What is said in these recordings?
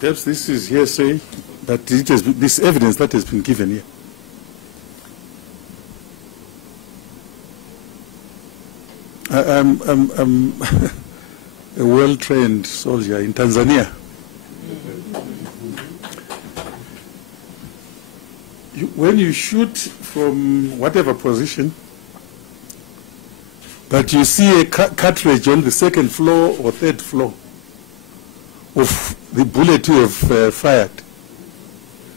Perhaps this is hearsay, but this evidence that has been given here. I'm a well-trained soldier in Tanzania. When you shoot from whatever position, but you see a cartridge on the second floor or third floor of the bullet you have fired,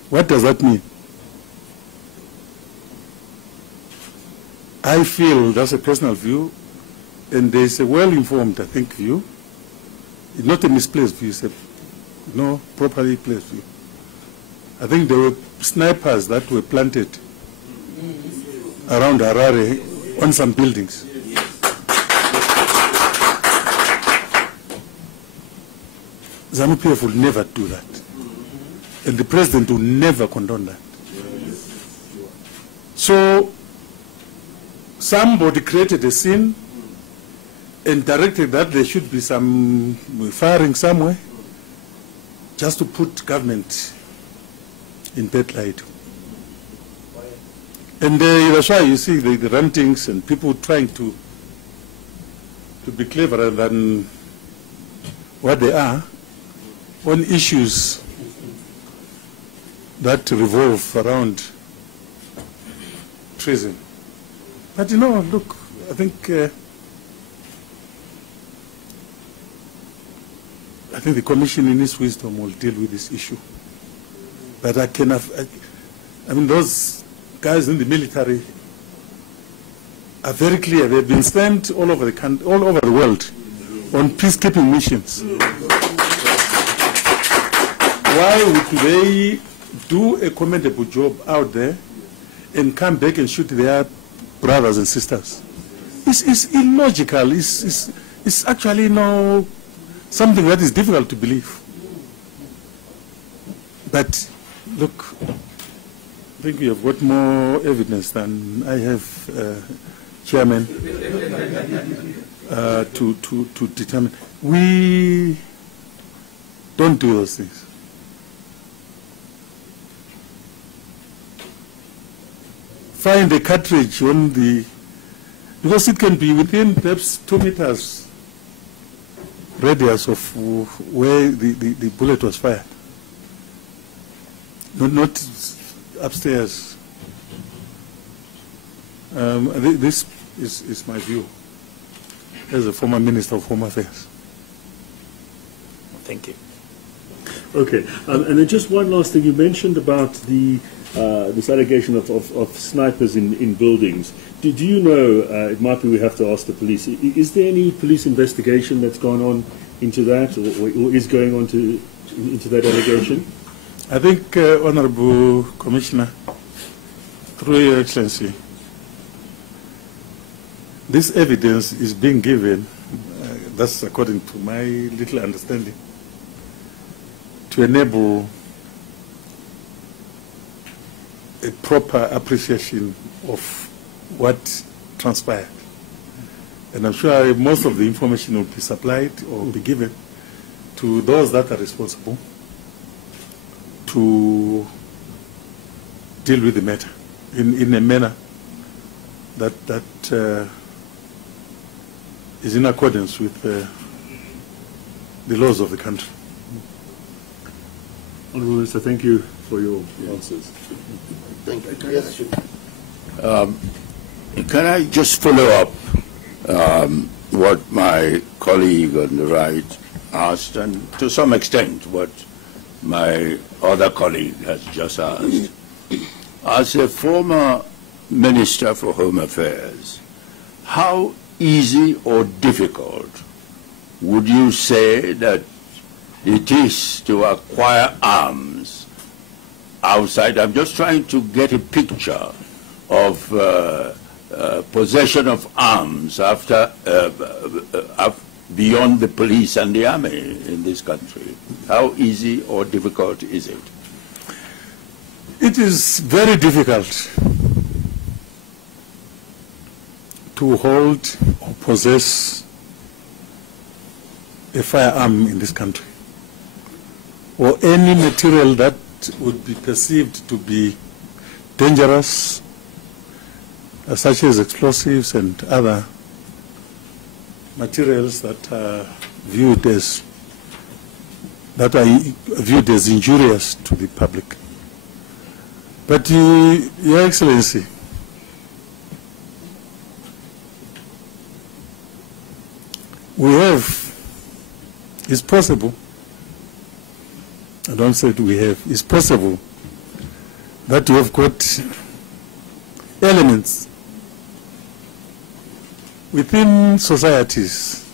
what does that mean? I feel, that's a personal view, and there's a well-informed, I think, view. It's not a misplaced view, it's a properly placed view. I think there were snipers that were planted around Harare on some buildings. ZANU-PF will never do that. And the president will never condone that. So, somebody created a scene and directed that there should be some firing somewhere just to put government in bad light. And that's why you see the rantings and people trying to be cleverer than what they are on issues that revolve around treason. But look, I think the Commission in its wisdom will deal with this issue. But I mean, those guys in the military are very clear. They've been sent all over the country, all over the world on peacekeeping missions. Why would they do a commendable job out there and come back and shoot their brothers and sisters? It's illogical. It's actually something that is difficult to believe. But look, I think we have got more evidence than I have, Chairman, to determine. We don't do those things. Find a cartridge on because it can be within perhaps 2 meters radius of where the bullet was fired. Not upstairs. This is my view as a former Minister of Home Affairs. Thank you. Okay, and then just one last thing. You mentioned about this allegation of snipers in buildings. Do you know, it might be we have to ask the police, is there any police investigation that's gone on into that or is going on into that allegation? I think, Honorable Commissioner, through Your Excellency, this evidence is being given, that's according to my little understanding, to enable a proper appreciation of what transpired. And I'm sure most of the information will be supplied or be given to those that are responsible to deal with the matter in a manner that is in accordance with the laws of the country. Honourable Minister, thank you for your answers. Thank you. Yes. Can I just follow up what my colleague on the right asked, and to some extent what my other colleague has just asked? As a former Minister for Home Affairs, how easy or difficult would you say that it is to acquire arms outside? I'm just trying to get a picture of possession of arms after beyond the police and the army in this country. How easy or difficult is it? It is very difficult to hold or possess a firearm in this country. or any material that would be perceived to be dangerous, such as explosives and other materials that are viewed as injurious to the public. But Your Excellency, it's possible, I don't say it's possible that we have got elements within societies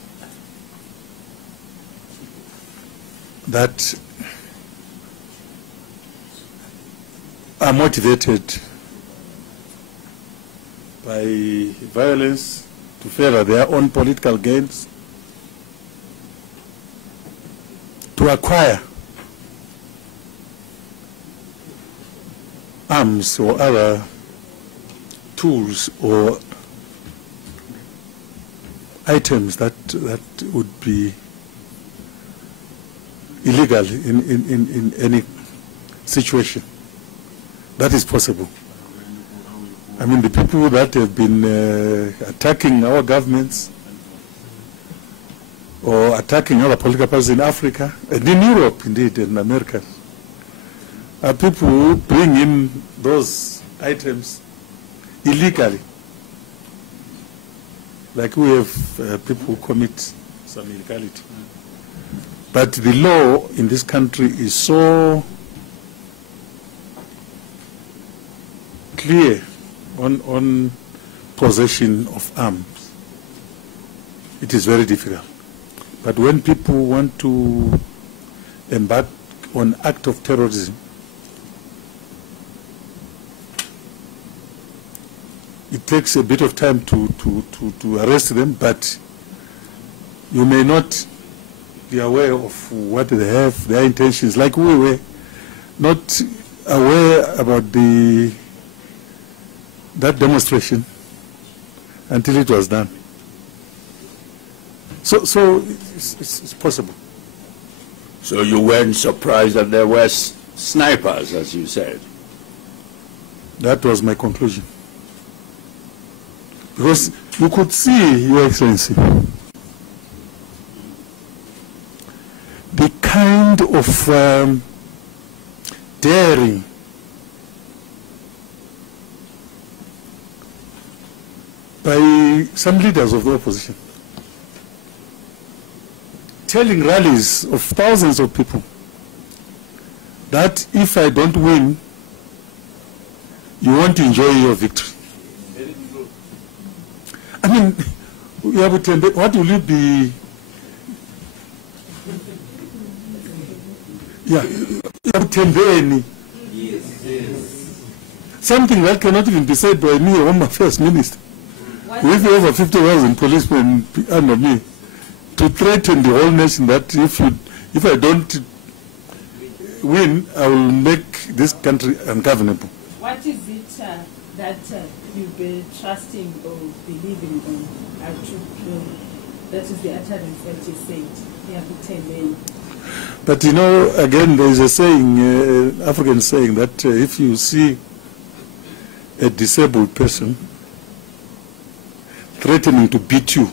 that are motivated by violence to further their own political gains, to acquire arms or other tools or items that would be illegal in any situation. That is possible. I mean, the people that have been attacking our governments or attacking other political parties in Africa, and in Europe, indeed, and America, are people who bring in those items illegally. Like we have people who commit some illegality. But the law in this country is so clear on possession of arms. It is very difficult. But when people want to embark on act of terrorism, it takes a bit of time to arrest them, but you may not be aware of what they have, their intentions, like we were not aware about that demonstration until it was done. So it's possible. So you weren't surprised that there were snipers, as you said? That was my conclusion. Because you could see, Your Excellency, the kind of daring by some leaders of the opposition, telling rallies of thousands of people that if I don't win, you won't enjoy your victory. I mean, what will you be? Yeah, something that cannot even be said by me, Home Affairs Minister, with over 50,000 policemen under me, to threaten the whole nation that if I don't win, I will make this country ungovernable. What is it that you've been trusting or believing in? That is the utterance that you said. But you know, again, there is a saying, African saying, that if you see a disabled person threatening to beat you,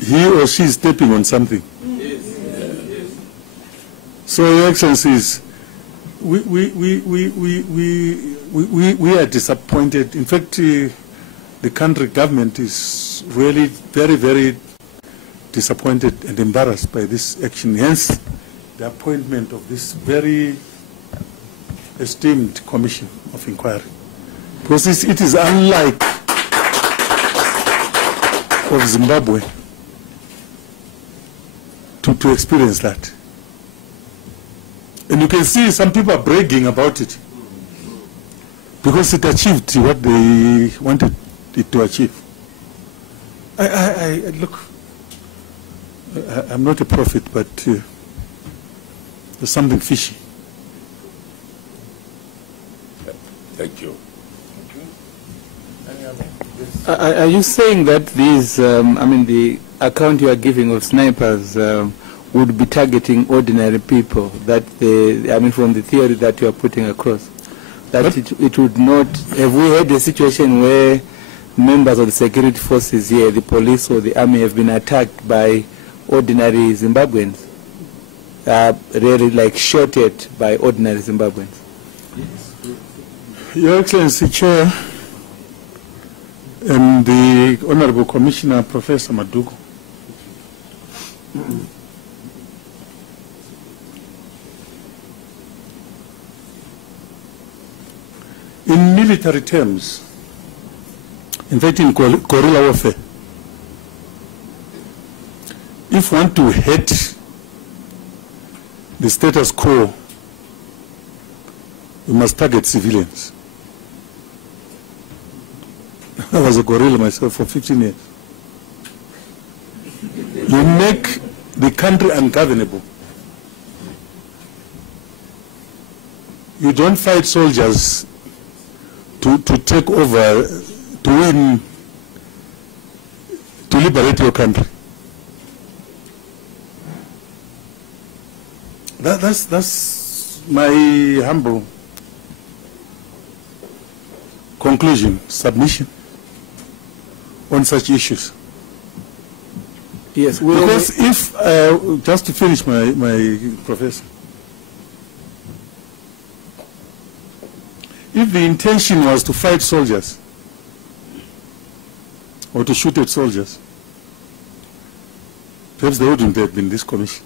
he or she is stepping on something. So, Your Excellencies, we are disappointed. In fact, the country government is really very, very disappointed and embarrassed by this action. Hence, the appointment of this very esteemed commission of inquiry. Because it is unlike of Zimbabwe to experience that. And you can see some people are bragging about it because it achieved what they wanted it to achieve. Look, I'm not a prophet, but there's something fishy. Thank you. Any other? Yes. Are you saying that these, the account you are giving of snipers would be targeting ordinary people? That from the theory that you are putting across, that it would not. Have we had a situation where members of the security forces here, the police or the army, have been attacked by ordinary Zimbabweans? Really, like shot at by ordinary Zimbabweans? Your Excellency, Chair, and the Honorable Commissioner, Professor Maduku, in military terms, in fact in guerrilla warfare, if one to hit the status quo, you must target civilians. I was a guerrilla myself for 15 years. You make the country ungovernable. You don't fight soldiers to take over, to win, to liberate your country. That's my humble conclusion, submission on such issues. Yes, because if, just to finish my professor, if the intention was to fight soldiers or to shoot at soldiers, perhaps there wouldn't have been this commission.